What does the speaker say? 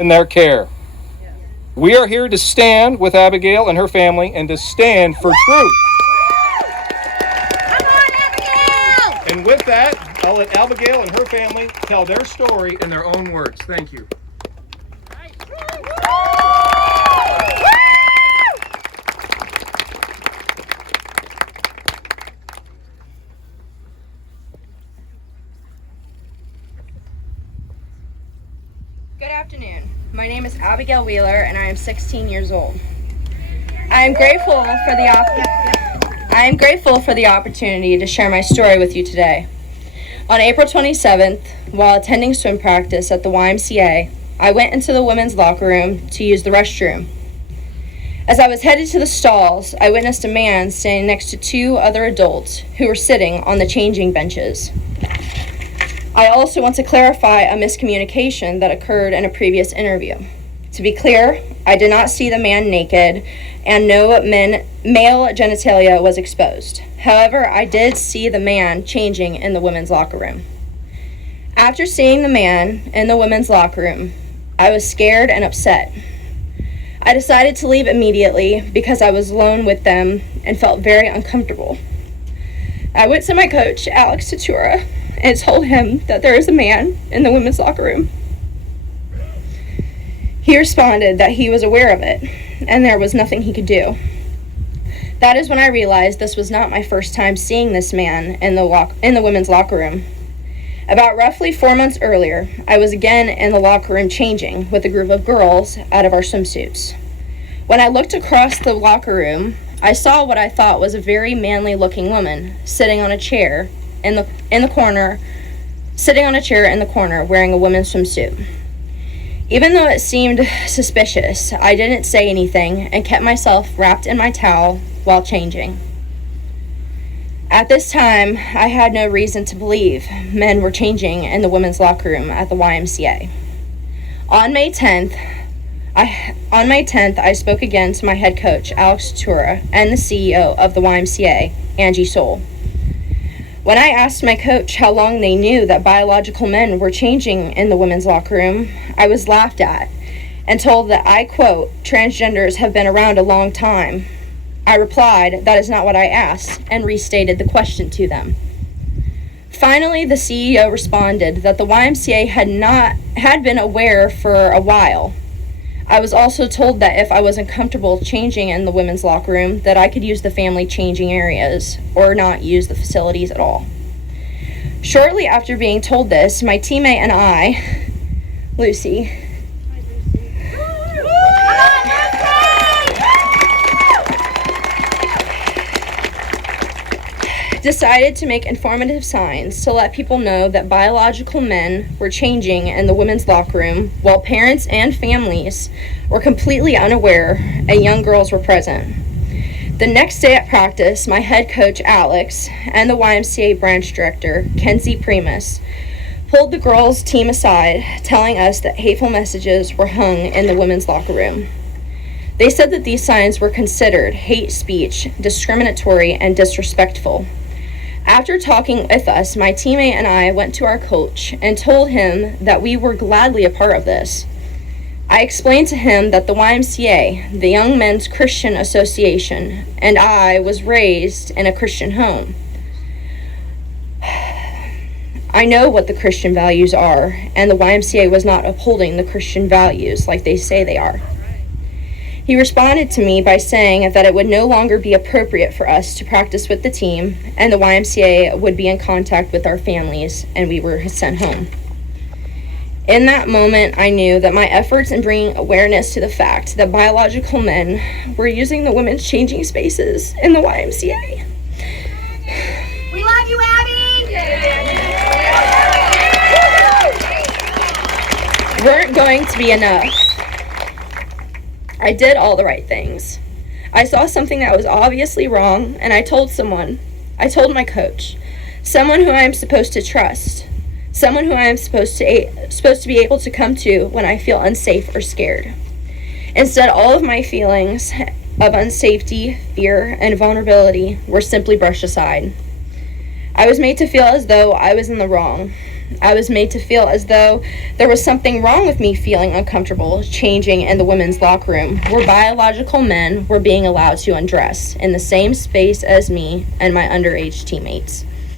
in their care. We are here to stand with Abbigail and her family and to stand for truth. Come on, Abbigail! And with that, I'll let Abbigail and her family tell their story in their own words. Thank you. Good afternoon. My name is Abbigail Wheeler and I am 16 years old. I am grateful for the opportunity to share my story with you today. On April 27th, while attending swim practice at the YMCA, I went into the women's locker room to use the restroom. As I was headed to the stalls, I witnessed a man standing next to two other adults who were sitting on the changing benches. I also want to clarify a miscommunication that occurred in a previous interview. To be clear, I did not see the man naked and no male genitalia was exposed. However, I did see the man changing in the women's locker room. After seeing the man in the women's locker room, I was scared and upset. I decided to leave immediately because I was alone with them and felt very uncomfortable. I went to my coach, Alex Tatura, and told him that there is a man in the women's locker room. He responded that he was aware of it and there was nothing he could do. That is when I realized this was not my first time seeing this man in the women's locker room. About roughly 4 months earlier, I was again in the locker room changing with a group of girls out of our swimsuits. When I looked across the locker room, I saw what I thought was a very manly looking woman sitting on a chair in the corner wearing a women's swimsuit. Even though it seemed suspicious, I didn't say anything and kept myself wrapped in my towel while changing. At this time, I had no reason to believe men were changing in the women's locker room at the YMCA. On May 10th, I spoke again to my head coach, Alex Tatura, and the CEO of the YMCA, Angie Soul. When I asked my coach how long they knew that biological men were changing in the women's locker room, I was laughed at and told that, I quote, transgenders have been around a long time. I replied, that is not what I asked, and restated the question to them. Finally, the CEO responded that the YMCA had been aware for a while. I was also told that if I wasn't comfortable changing in the women's locker room, that I could use the family changing areas or not use the facilities at all. Shortly after being told this, my teammate and I, Lucy, decided to make informative signs to let people know that biological men were changing in the women's locker room while parents and families were completely unaware and young girls were present. The next day at practice, my head coach Alex and the YMCA branch director Kenzie Primus pulled the girls' team aside, telling us that hateful messages were hung in the women's locker room. They said that these signs were considered hate speech, discriminatory, and disrespectful. After talking with us, my teammate and I went to our coach and told him that we were gladly a part of this. I explained to him that the YMCA, the Young Men's Christian Association, and I was raised in a Christian home. I know what the Christian values are, and the YMCA was not upholding the Christian values like they say they are. He responded to me by saying that it would no longer be appropriate for us to practice with the team, and the YMCA would be in contact with our families, and we were sent home. In that moment, I knew that my efforts in bringing awareness to the fact that biological men were using the women's changing spaces in the YMCA. We love you, Abby! Weren't going to be enough. I did all the right things. I saw something that was obviously wrong, and I told my coach, someone who I am supposed to trust, someone who I am supposed to be able to come to when I feel unsafe or scared. Instead, all of my feelings of unsafety, fear, and vulnerability were simply brushed aside. I was made to feel as though I was in the wrong, I was made to feel as though there was something wrong with me feeling uncomfortable changing in the women's locker room, where biological men were being allowed to undress in the same space as me and my underage teammates.